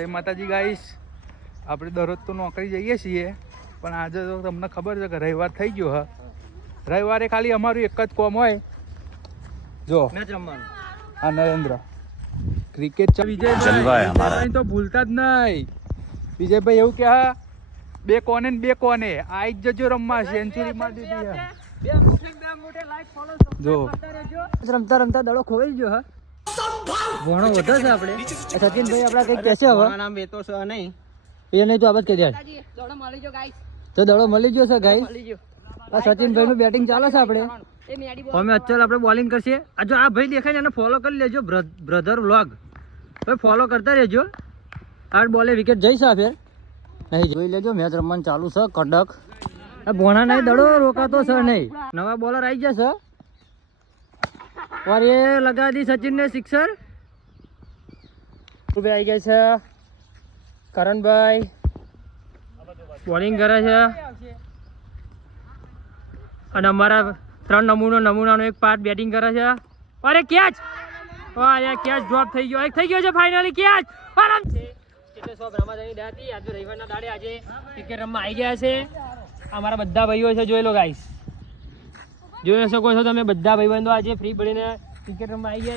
જય માતાજી ગાઈસ. આપણે દરરોજ તો નોકરી જઈએ છીએ, પણ આજે તો તમને ખબર છે કે રવિવાર થઈ ગયો હા. રવિવારે ખાલી અમારું એક જ કોમ હોય, જો મેચ રમવાનું. આ નરેન્દ્ર ક્રિકેટ વિજયભાઈ તો ભૂલતા જ નહીં. વિજયભાઈ એવું કે હા 2 કોને ને 2 કોને આઈ જ જજો રમવા. સેન્ચુરી મારી દીધી. જો રમતા રમતા દડો ખોવાઈ ગયો હા. ભણો વધો છે આપણે. સચિનભાઈ આપડા કઈ કહેશે હવે નામ વેતો છે નહીં એ નહીં તો આબત કરી દે. દડો મળી ગયો ગાઈસ. તો દડો મળી ગયો છે ગાઈસ. આ સચિનભાઈ નું બેટિંગ ચાલે છે. આપણે અમે અચ્છા આપણે બોલિંગ કરશે. આ જો આ ભાઈ દેખાય છે એને ફોલો કરી લેજો. બ્રધર વ્લોગ ભાઈ ફોલો કરતા રહેજો. આ બોલે વિકેટ જઈશ આ ફેર નહીં જોઈ લેજો. મેચ રમવાનું ચાલુ છે કડક. આ ભોણા નહીં દડો રોકાતો છે નહીં. નવા બોલર આવી જશે और ये लगा दी सचिन ने सिक्सर. આવી ગયા છે કરણભાઈ બોલિંગ કરે છે અને અમારા 3 નમૂનાનો એક પાર્ટ બેટિંગ કરે છે. અરે કેચ! વાહ યાર કેચ ડ્રોપ થઈ ગયો. એક થઈ ગયો છે ફાઇનલી કેચ. આરામ છે એટલે સો રમાજાની ડે હતી. આજે રવિવારના દાડે આજે ક્રિકેટ રમવા આવી ગયા છે અમારા બધા ભાઈઓ છે. જોઈ લો ગાઈસ, જોઈ શકો છો તમે બધા ભાઈબંધો આજે ફ્રી પડીને ક્રિકેટ રમવા આવી ગયા.